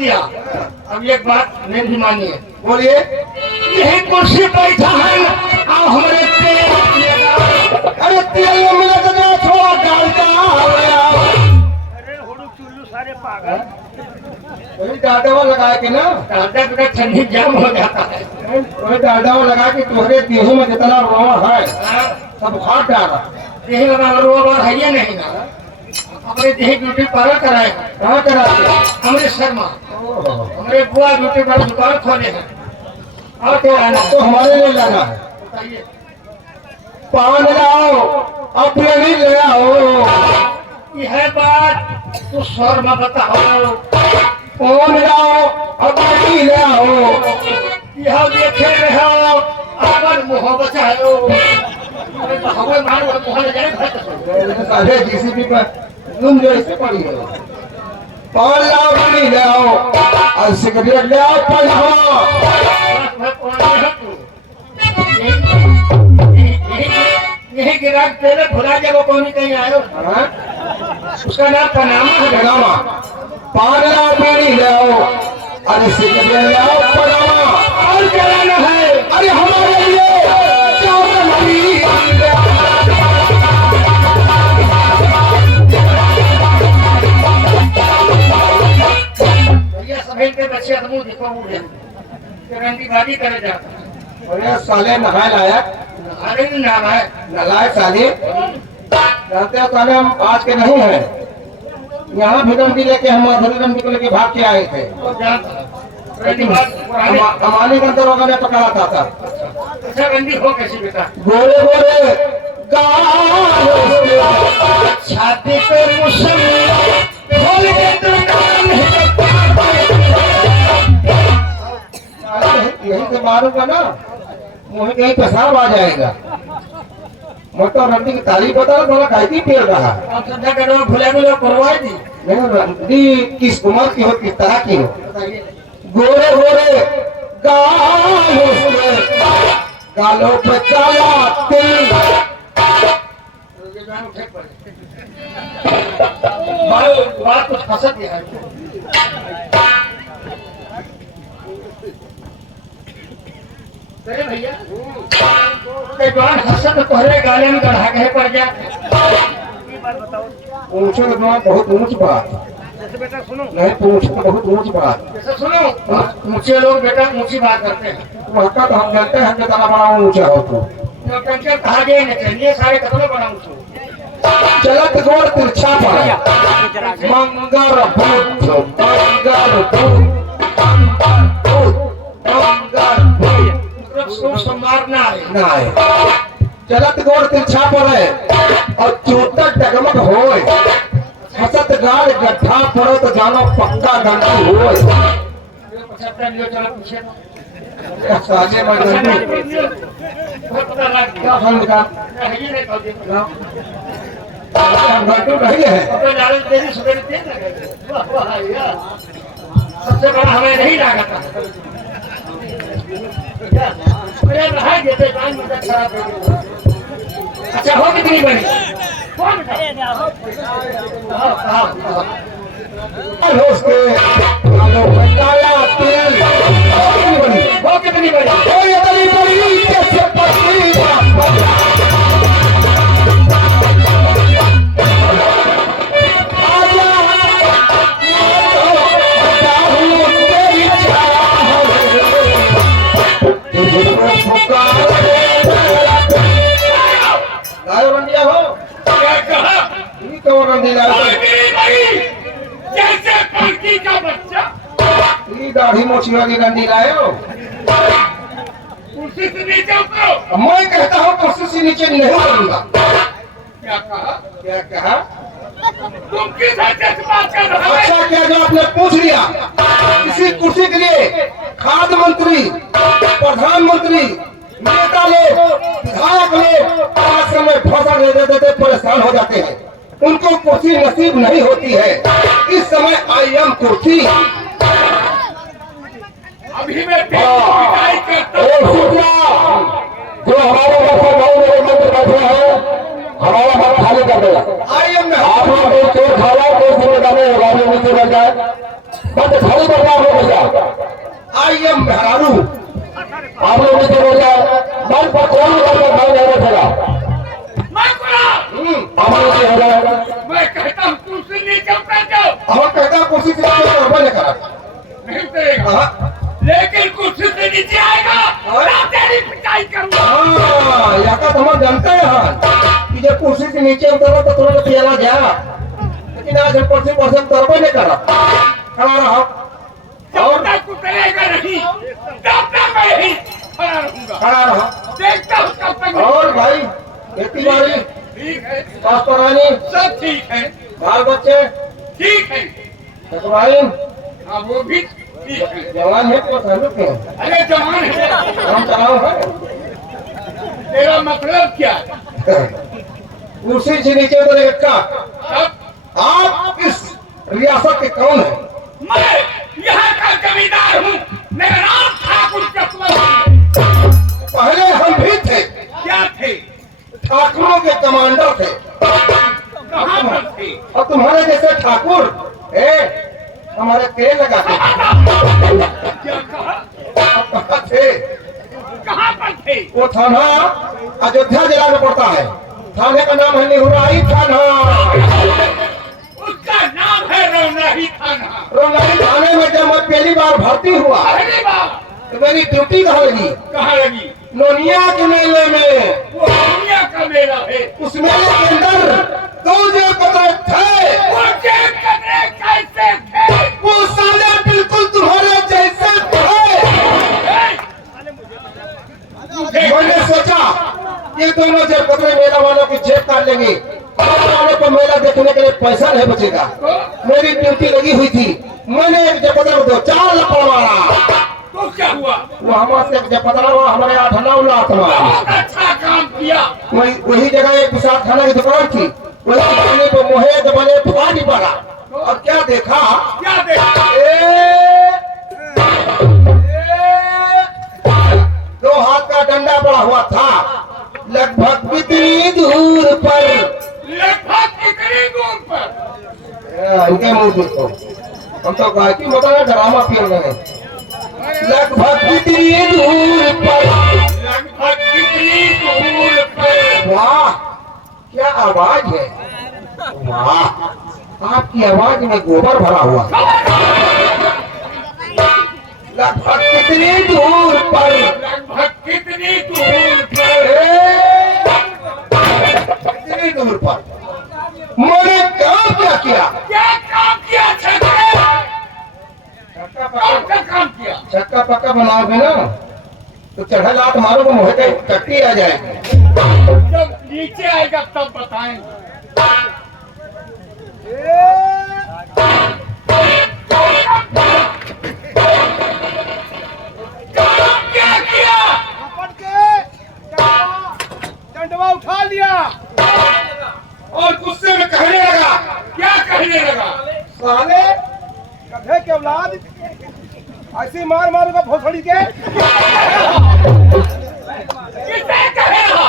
दिया। अब एक बात मैं भी मानिए, बोलिए। यही कुर्सी बैठा है अब हमारे तेल पिएगा। अरे तेल में मिला तो जो थोड़ा डालता अरे हुडू चुल्लू सारे पागल, वही डालडा लगा के ना, डालडा बेटा ठंडी जाम हो जाता है। वही डालडा लगा के तुम्हारे गेहूं में जितना रोवा है सब हाथ डाला। यही लगा रोवा है ये नहीं ना, हमारे देही ब्यूटी पार्लर कराए, कहाँ कराते? अमृतसर में हमारे बुआ ब्यूटी पार्लर दुकान खोले हैं। और तो हमारे लिए लाना है। बताइए, पान लाओ अपने भी ले आओ। यह बात तो स्वर में बताओ। पान लाओ अपने भी ले आओ। यह देखे रहो अगर मुँह बचाओ। अरे तो हमें मारो मुँह ले जाए भाई। साझे जीसीबी पर तुम जो इससे पड़ी हो। पान लाओ अपनी ले आओ और सिगरेट ले आओ पढ़ाओ। यही गिराक पहले भुला जब कौन कहीं आयो, उसका नाम पनामा है। पनामा। पान लाओ पानी ले आओ अरे सिगरेट ले आओ पनामा। और क्या लाना है? अरे हमारे लिए चावल हरी ले आओ। भैया सभी के बच्चे मुँह देखो मुझे रंगी भाजी करे जाता। अरे साले नहाए लायक अरे नाम है नलायक साले जानते हैं साले हम आज के नहीं है। यहाँ भी रंगी लेके हम अधूरी रंगी को लेके भाग के आए थे। हमारे के अंदर वगैरह पकड़ा था। अच्छा रंगी हो कैसी बेटा? गोरे गोरे छाती पे मुसल्ली खोल के दुकान है। यही से मारूंगा ना मुझे कहीं पेशाब आ जाएगा। मोटा रंडी की तारीफ बता रहा थोड़ा कायदी पेल रहा। आप समझा करो भुला मिलो करवाई दी। नहीं रंडी किस उम्र की हो किस तरह की हो? गोरे गोरे गालों पे काला तिल। बात कुछ फंसत है। भैया हंसत तोहरे गाले में गढ़ा के पड़ जा। पूछो तो बहुत ऊंच बात। बेटा सुनो, नहीं पूछो तो बहुत ऊंच बात। जैसे सुनो, ऊंचे लोग बेटा ऊंची बात करते हैं। वहाँ तो हम जानते हैं जितना बड़ा ऊंचा हो तो कहा गया नहीं चाहिए सारे कदम बना ऊंचो। चलत गोर तिरछा पर मंगर बुद्ध मंगर संवारना है ना है। चलत गोर तिरछा पर है और चोटर डगमग होए हसत गाल गड्ढा पड़ो तो जानो पक्का गंदी होए। साजे मर्दनी क्या फल का हम गड्ढू नहीं है। सबसे बड़ा हमें नहीं लगा था। अच्छा हो कितनी बनी? वो कितनी बनी? दाढ़ी मोची वाली रंडी लाए हो। कुर्सी से नीचे उतरो। मैं कहता हूँ कुर्सी से नीचे नहीं करूंगा। क्या कहा? क्या कहा? तुम किस हद से बात कर रहे हो? अच्छा क्या जो आपने पूछ लिया इसी कुर्सी के लिए खाद्य मंत्री प्रधानमंत्री नेता लोग विधायक लोग आज समय फसल दे देते परेशान हो जाते हैं। उनको कुर्सी नसीब नहीं होती है। इस समय आई एम कुर्सी अभी मैं पिटाई करता हूं। जो हमारे मंत्री बैठे हैं हमारा हाथ खाली कर देगा। आई एम आप लोग चोर खावा कोई जिम्मेदारी होगा नीचे बैठ जाए बस खाली कर मेहरारू आप लोग मुझे बोला मन पर कौन करके भाई नहीं बैठेगा आप लोग ये हो जाएगा मैं कहता हूँ कुर्सी नीचे उतर जाओ। हम कहता कुर्सी से नीचे उतर नहीं करा नहीं उतरेगा, लेकिन कुर्सी से नीचे आएगा और तेरी पिटाई करूंगा। हाँ या का तो हम जानते हैं कि जब कुर्सी से नीचे उतरा तो तुरंत पियाला गया, लेकिन आज हम कुर्सी पर से उतरबे नहीं करा। खड़ा रहो जब तक उतरेगा नहीं तब तक मैं ही खड़ा रहूंगा। खड़ा रहो देखता हूँ कब तक। और भाई खेती बाड़ी ठीक है, सास पुरानी सब ठीक है, बाल बच्चे ठीक है। भाई हाँ वो भी ठीक है। जवान है तो सहलू क्यों अरे जवान है, हम चलाओ है तेरा मतलब क्या है? कुर्सी से नीचे उतरेगा का अब आप इस रियासत के कौन है? मैं यहाँ का जमींदार हूँ, मेरा नाम ठाकुर चकवा। पहले हम भी थे, क्या थे? ठाकुरों के कमांडर थे। कहाँ पर थे? और तुम्हारे जैसे ठाकुर हमारे तेल लगाते क्या कहा? कहाँ थे? कहाँ पर थे? वो थाना अयोध्या जिला में पड़ता है। थाने का नाम है निहुराई थाना। उसका नाम है रौनाही थाना। रौनाही थाने में जब मैं पहली बार भर्ती हुआ अरे बाप, तो मेरी ड्यूटी कहाँ लगी? कहाँ लगी? नोनिया के मेले में। वो दुनिया का मेला है। उस मेले के अंदर दो जेब कतरे थे। वो जेब कतरे कैसे थे? वो साले बिल्कुल तुम्हारे जैसे थे। मैंने सोचा ये दोनों जेब कतरे मेला वालों की जेब काट लेंगे, वालों को मेला देखने के लिए पैसा नहीं बचेगा। मेरी ड्यूटी लगी हुई थी। मैंने एक जेब कतरे को 2-4 लपड़ मारा। तो क्या हुआ? वो हमारे से जेब कतरा हुआ, हमारे 8-9 लाख मारा। बहुत अच्छा काम किया। वही जगह एक विशाल खाना की दुकान थी, वही दुकान पे मोहे दबाने फाड़ी पड़ा। और क्या देखा? क्या देखा? दो हाथ का डंडा पड़ा हुआ था, लगभग कितनी दूर पर? लगभग कितनी दूर पर? इनके मुंह देखो, हम तो गायकी बताना ड्रामा पियो गए। लगभग कितनी दूर पर? लगभग कितनी दूर पर? वाह क्या आवाज है! वाह आपकी आवाज में गोबर भरा हुआ। लगभग कितनी दूर पर? लगभग कितनी दूर पर? कितनी दूर पर? मैंने काम क्या किया? क्या काम किया? छक्के कौन सा काम किया? चक्का पक्का बनाओगे ना तो चढ़ा लात मारोगे, मुँह पे टट्टी आ जाएगी। जब नीचे आएगा तब बताएंगे। काम क्या किया? डंडवा उठा लिया और गुस्से में कहने लगा, क्या कहने लगा? साले गधे के औलाद, ऐसी मार मारूंगा भोसड़ी के। किसे कहेगा?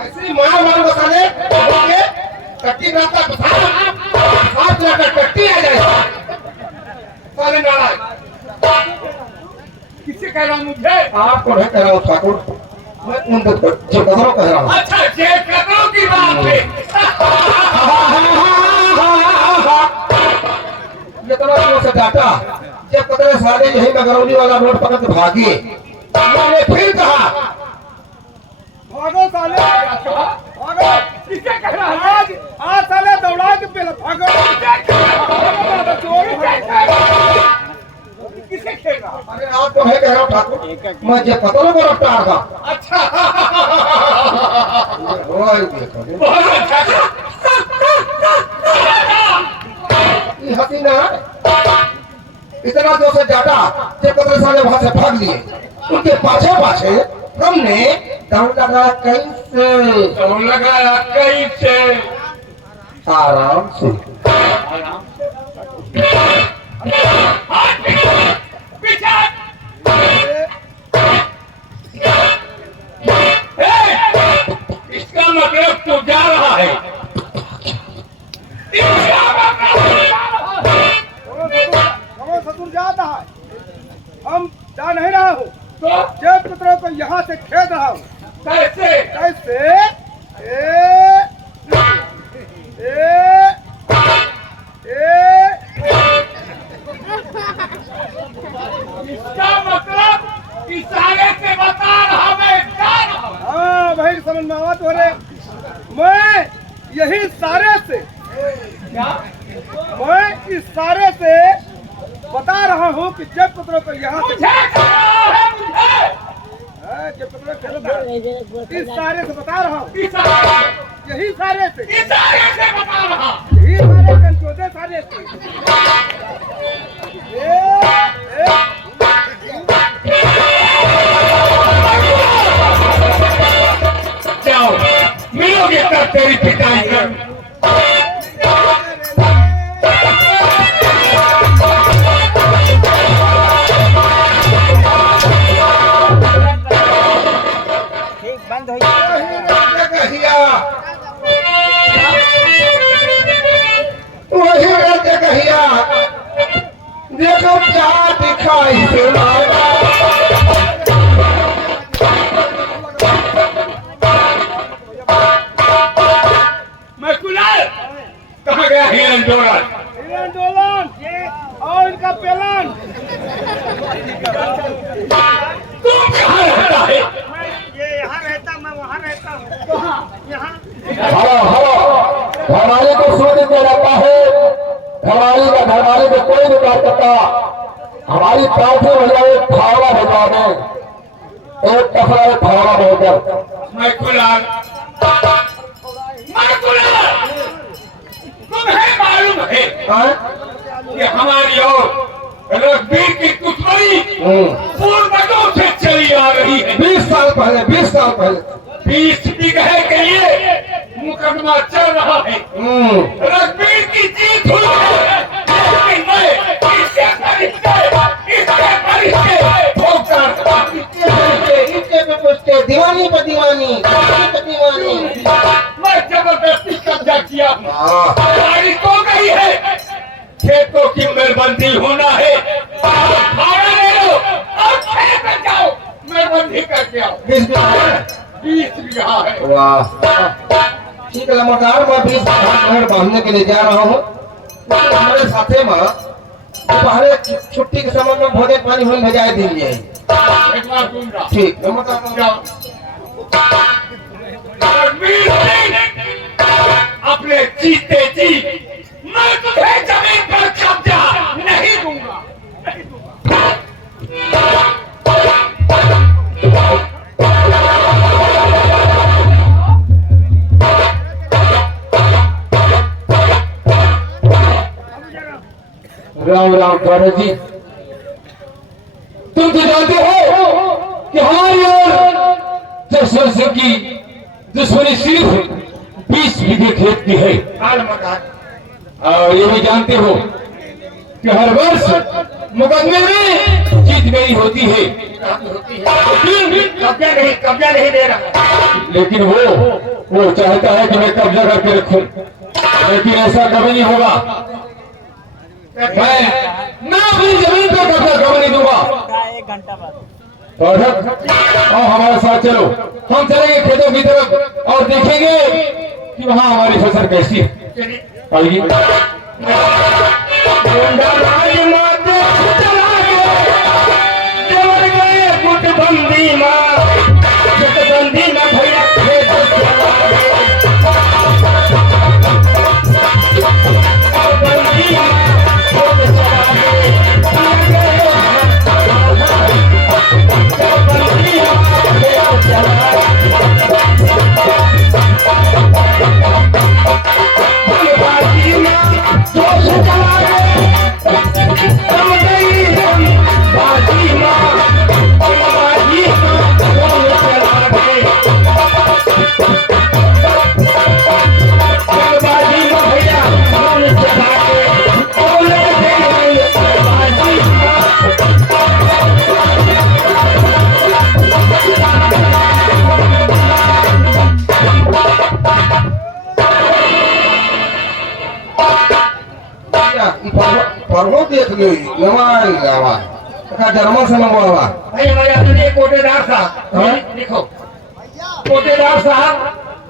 ऐसी मार मारूंगा साले के टट्टी नाता साथ लगा टट्टी आ जाएगा। साले नाराज। किसे कह रहा हूँ? मुझे? आपको नहीं कह रहा हूँ ठाकुर, मैं उन जो कदरों कह रहा हूँ। अच्छा जेब कतरों की बात है। ये तो लोगों से डांटा, जब कतरे साले यही मगरौली वाला रोड पकड़ के भागे, मैंने फिर कहा भागो साले, भागो। किसे कह रहा है? आज साले दौड़ा के पहले भागो। किसे कह रहा? अरे आपको नहीं कह रहा हूँ ठाकुर, मैं जब कतरों को रफ्तार था। अच्छा वही देखो, बहुत अच्छा। ये हसीना इतना जोर से डांटा, जब कतरे साले वहां से भाग लिए, उनके पाछे पाछे हमने दौड़ लगा कैसे? दौड़ लगाया कैसे? आराम से। आराम से। हाथ पीछे। इसका मतलब तो जा रहा है। इसका मतलब तो जा रहा है। ससुर जाता है, हम जा नहीं रहा हूँ, तो जब पुत्रों को यहाँ से खेद रहा हूँ। कैसे? कैसे? इसका मतलब इशारे से बता रहा मैं जा रहा हूं। हाँ भाई समझ में आवा तो रे, मैं यही सारे से, क्या? मैं इस सारे से बता रहा हूँ कि जब पुत्रों को यहाँ से मुझे कहा है मुझे जब पुत्रों को खेद रहा हूँ, इस सारे से बता रहा हूँ, इशारे यही सारे से, से बता रहा। यही सारे कंचोदे सारे से। जाओ मिलोगे तब तेरी पिटाई कर। वही रहते कहिया देखो क्या दिखाई देना। मैं कुलाल कहाँ गया हिरन डोरन? हिरन डोलन और इनका पेलन। तू कहाँ रहता है? ये यहाँ रहता, मैं वहाँ रहता हूँ। यहाँ हमारे को सूर्य को रहता है, हमारे को कोई नहीं कर सकता। हमारी पार्टी भैया एक फावड़ा होता है, एक कपड़ा एक फावड़ा होकर। मैं कुलाल तुम्हें मालूम है कि हमारी और रघुवीर की कुटुंबी पूर्वजों से चली आ रही है। 20 साल पहले 20 बीघे के लिए मुकदमा चल रहा है। रघुवीर की जीत हुई है, लेकिन मैं इसके दीवानी पर दीवानी मैं जबरदस्ती कब्जा किया हूँ। बारिश हो गई है, खेतों की मेलबंदी होना है। भाड़ा ले लो और खेत में जाओ, मेलबंदी करके आओ। 20 बीघा है। वाह ठीक है मकार, मैं 20 घर बांधने के लिए जा रहा हूँ। तो हमारे साथे में दोपहर छुट्टी के समय में भोजन पानी होने भेजाए दीजिए। एक बार दूंगा। ठीक नमस्कार। जाओ। रघुवीर सिंह, अपने जीते जी मैं तुम्हें जमीन पर कब्जा नहीं दूंगा। राम राम गौरव जी, तुम तो जानते हो कि हमारी और जसवंत सिंह की दुश्मनी सिर्फ 20 बीघे खेत की है। और ये भी जानते हो कि हर वर्ष मुकदमे में जीत मेरी होती है। कब्जा नहीं दे रहा। लेकिन वो चाहता है कि मैं कब्जा करके रखूं, लेकिन ऐसा कभी नहीं होगा। मैं अपनी जमीन पर कब्जा कभी नहीं दूंगा। 1 घंटा बाद और हमारे साथ चलो, हम चलेंगे खेतों की तरफ और देखेंगे कि वहाँ हमारी फसल कैसी है। आइए। पर्वत देख लो नवा का जर्मन से मंगवावा। भाई हमारे आदरणीय कोटेदार साहब, हाँ? देखो कोटेदार साहब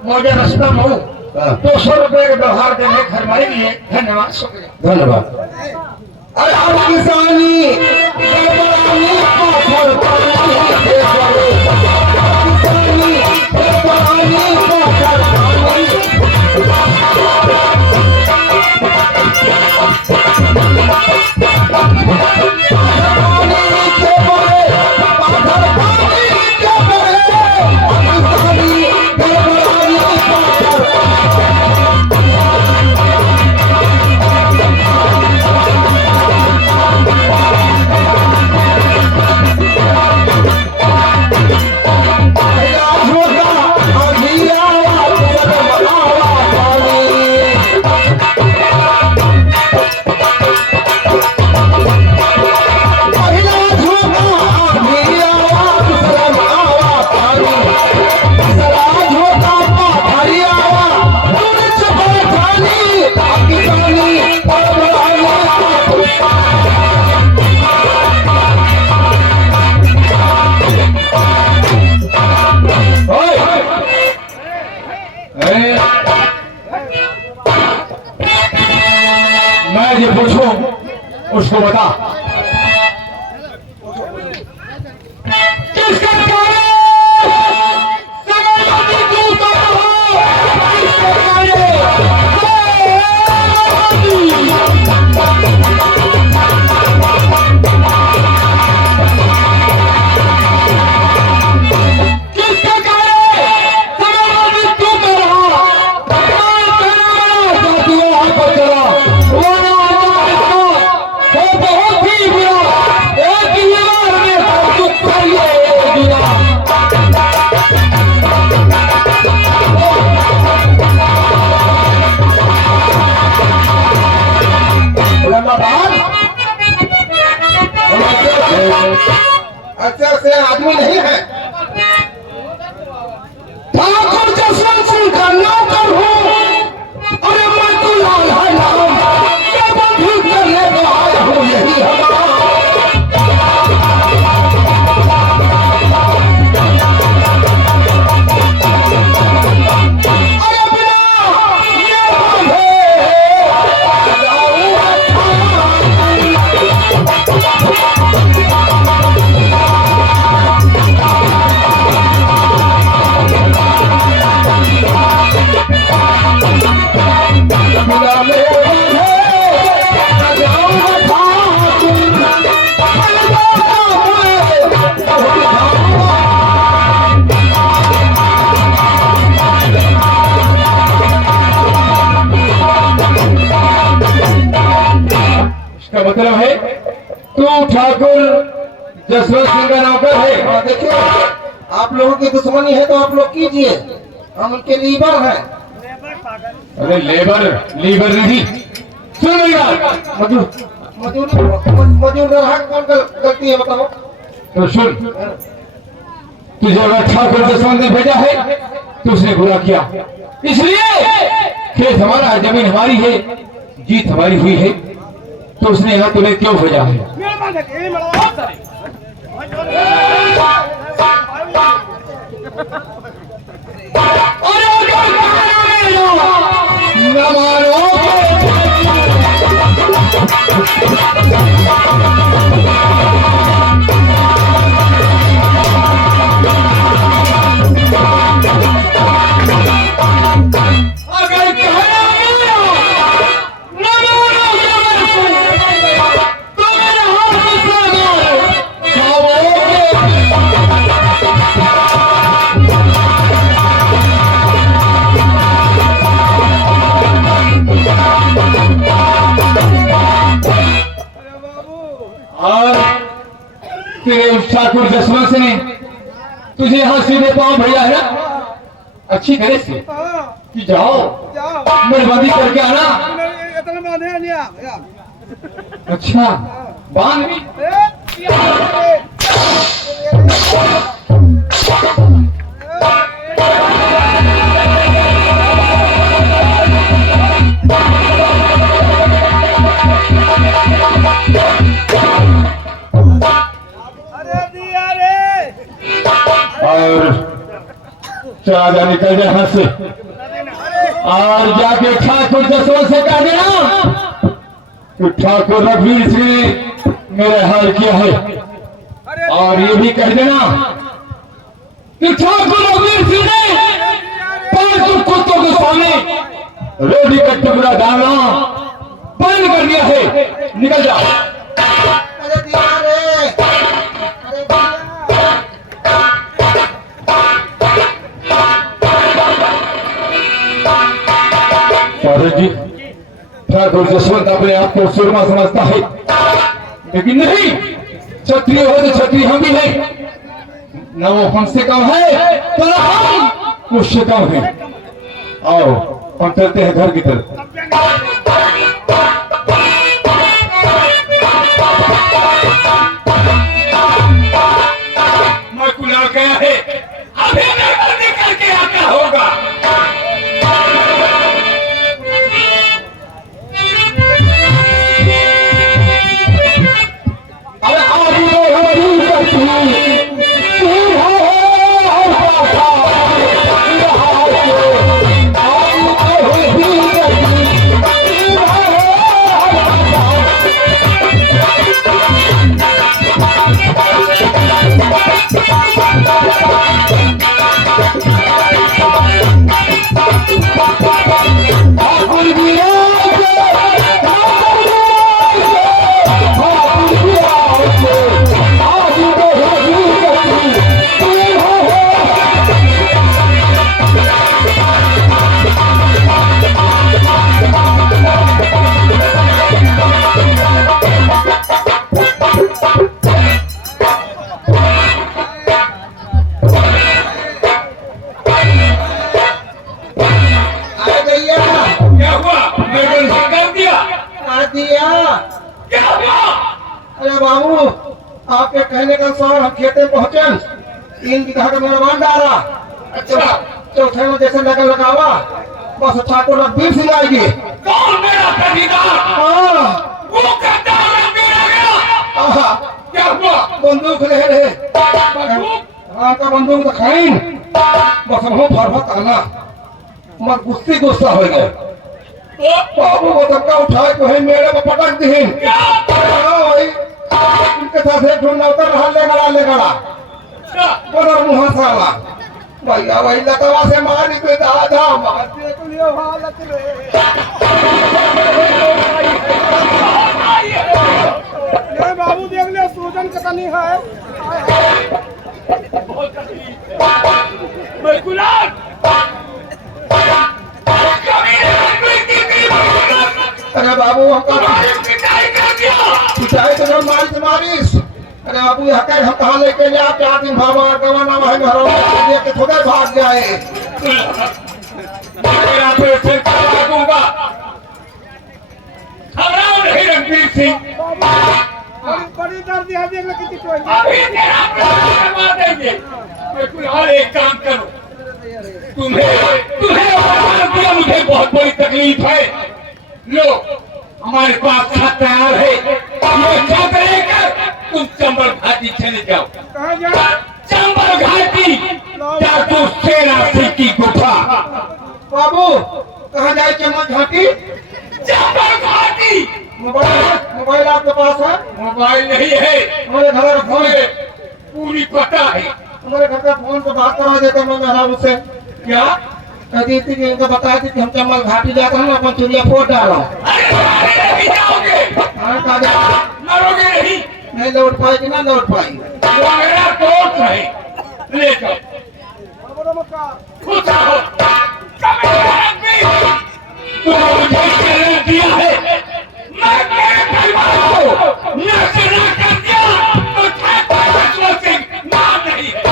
मौजा रस्ता मऊ हाँ। 200 रुपए के व्यवहार देने घर हमारे लिए धन्यवाद शुक्रिया। धन्यवाद। अरे हम किसानी गड़बड़ानी पाथर पानी देश वाले। किसानी गड़बड़ानी पाथर पानी। मैं ये पूछूं उसको बता किसका कार्य समाजवादी दूसरा हो किसका अच्छा से आदमी नहीं है। ठाकुर जसवंत सिंह का नौकर हूँ। अरे मैं तो लाल है नाम ये बंधु करने को आया हूँ यही हमारा। अरे बिना ये बांधे इसका मतलब है तू ठाकुर जसवंत सिंह का नौकर है। हाँ, देखिए आप लोगों की दुश्मनी है तो आप लोग कीजिए, हम उनके लीवर हैं। अरे लेबर लीवर नहीं सुन मेरी बात मजूर मजूर ग्राहक कौन गलती है बताओ। तो सुन तुझे अगर ठाकुर जसवंत ने भेजा है तो उसने बुरा किया इसलिए खेत हमारा है, जमीन हमारी है, जीत हमारी हुई है तो उसने यहाँ तुम्हें क्यों भेजा है। न मानो अगर कहना न मानो तो मेरे हाथ से खाओगे। और तेरे उस ठाकुर जसवंत ने तुझे यहाँ सीधे पाँव भेजा है ना अच्छी तरह से कि जाओ मेहरबानी करके आना। इतना बांधे नहीं आ अच्छा बांध भी चला जा, निकल जा यहाँ से और जाके ठाकुर जसवंत से कह देना कि ठाकुर रघुवीर सिंह ने मेरा हाल किया है। और ये भी कह देना कि ठाकुर रघुवीर सिंह ने 5 कुत्तों के सामने रोटी का टुकड़ा डालना बंद कर दिया है। निकल जा। अरे दिया रे, अरे महाराज जी, ठाकुर जसवंत अपने आप को सुरमा समझता है, लेकिन नहीं, क्षत्रिय हो तो क्षत्रिय हम भी नहीं, न वो हमसे कम है तो न हम उससे कम है। आओ हम चलते हैं घर की तरफ। मैं कुलाल गया है, अभी निकल के आता होगा। अरे बाबू, आपके कहने का अनुसार हम खेते पहुंचे, 3 बीघा का मेहमान डाला। अच्छा, चौथे में जैसे लगन लगावा बस ठाकुर रघुवीर सिंह आएगी। कौन मेरा खरीदार? हाँ, वो गद्दार रघुवीर आ गया। आहा, क्या हुआ? बंदूक ले रहे। बंदूक? हाँ का बंदूक तो खाई, बस हम फरफत आना मत गुस्सा हो गए। बाबू वो धक्का उठाए तो है मेरे को पटक दी। उनके साथ एक ढूंढना उतर रहा ले गड़ा बड़ा मुँह साला भैया वही लतवा से मारी तो दादा मारते तो ये हालत रे। ये बाबू देख ले सूजन कितनी है। मैं गुलाम। अरे बाबू हमका पिटाई तो जब मारी तुम्हारी। अरे बाबू यहाँ कर हम कहाँ लेके जा 4 दिन भावा गवाना भाई घर के खुदा भाग जाए। मेरा तो सिर कटवा दूंगा। घबराओ नहीं रघुवीर सिंह, बड़ी दर्द है देख ले कितनी कोई। अभी तेरा प्राण करवा देंगे। मैं कुलाल एक काम करो, तुम्हें अपमान किया, मुझे बहुत बड़ी तकलीफ है। लो हमारे पास छत तैयार है, ये छत लेकर तुम चंबल घाटी चले जाओ। कहाँ जा? चंबल घाटी जादू सेना सिंह की गुफा। बाबू कहाँ जाए चम्मच घाटी? चंबल घाटी। मोबाइल आपके पास है? मोबाइल नहीं है, हमारे घर फोन मुझे पूरी पता है। हमारे घर का फोन से बात करा देते मैं मेहराब उससे। क्या? कहती थी कि इनको बताया थी कि हम चम्बल घाटी जाते हैं, अपन चुरिया फोट डाला। अरे नहीं जाओगे, हाँ कहा जा मरोगे नहीं। नहीं लौट पाएगी ना लौट पाएगी। वो मेरा दोस्त है, ले जाओ। खुश रहो। तूने मुझे चैलेंज दिया है, मैं तेरे परिवार को नजर कर दिया तो ठाकुर जसवंत सिंह नाम नहीं है।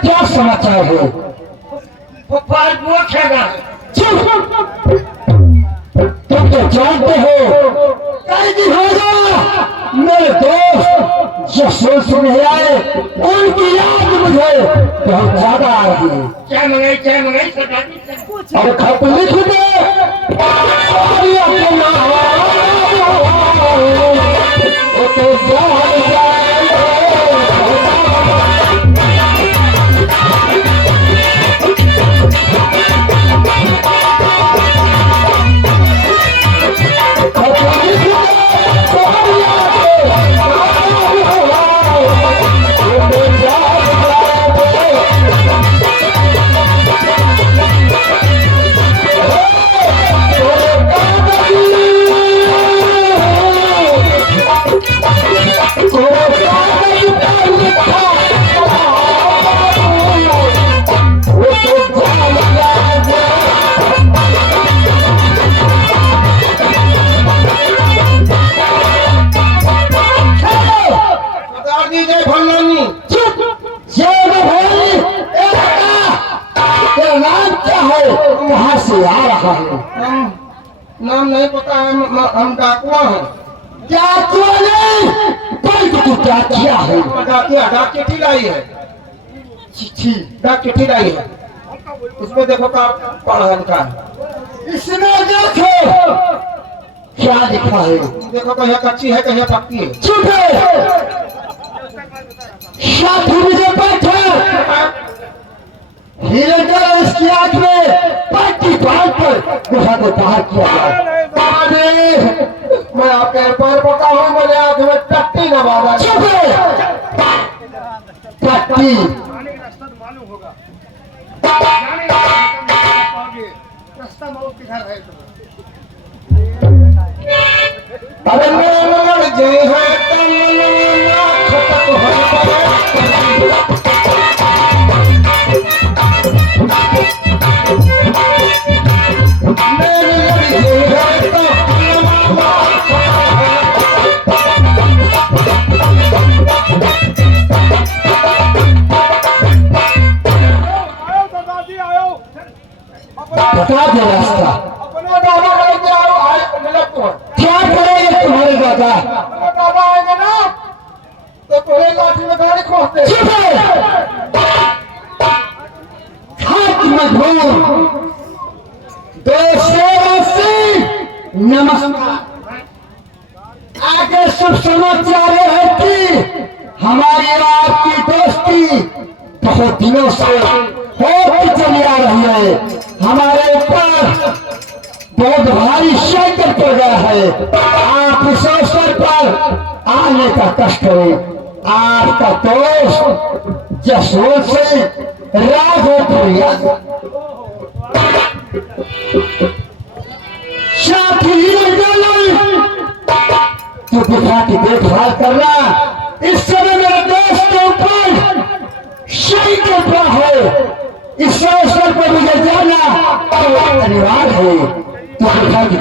क्या समाचार हो? तुम तो जानते हो मेरे दोस्त जसवंत सिंह नहीं आए, उनकी याद मुझे बहुत ज्यादा आ रही है। क्या मंगाई सरदार जी? कुछ और खत लिख दे सोहरिया के नाम वो तो जान जाए कहाँ से आ रहा है? नाम नहीं पता है, हम डाकुआ हैं। डाकुआ नहीं, कोई तो क्या किया है? डाक चिट्ठी लाई है, चिट्ठी डाक चिट्ठी लाई है। उसमें देखो क्या पढ़ा लिखा है। इसमें देखो क्या लिखा है? देखो कहीं कच्ची है कहीं पक्की है। चुप है, साथी मुझे बैठा हिलकर इसकी आंख में पट्टी बांध कर गुफा को बाहर किया गया। मैं आपके पैर पका हूँ, मेरे आंख में टट्टी न बांधा। चुप है, पट्टी मालूम होगा, रास्ता मौत के घर है। अरे मर जय है तमन्ना खतक हो पड़े। बता दो रास्ता, अपने दादा को लेके आओ, आए मिले तो क्या करेंगे तुम्हारे दादा? अपने दादा आएंगे ना तो तुम्हें लाठी में गाड़ी खोलते। चुप है, हाथ मजबूर 280 नमस्कार। आगे शुभ समाचार है कि हमारी और आपकी दोस्ती बहुत दिनों से होती चली आ रही है। हमारे ऊपर बहुत भारी संकट पड़ गया है। आप इस अवसर पर आने का कष्ट करें। आपका दोस्त जसवंत सिंह राघोपुरिया साथी तो गुफा की देखभाल करना। इस समय मेरे दोस्त के ऊपर संकट पड़ा है। इस अवसर पर मुझे जाना अनिवार्य है। तो गुफा की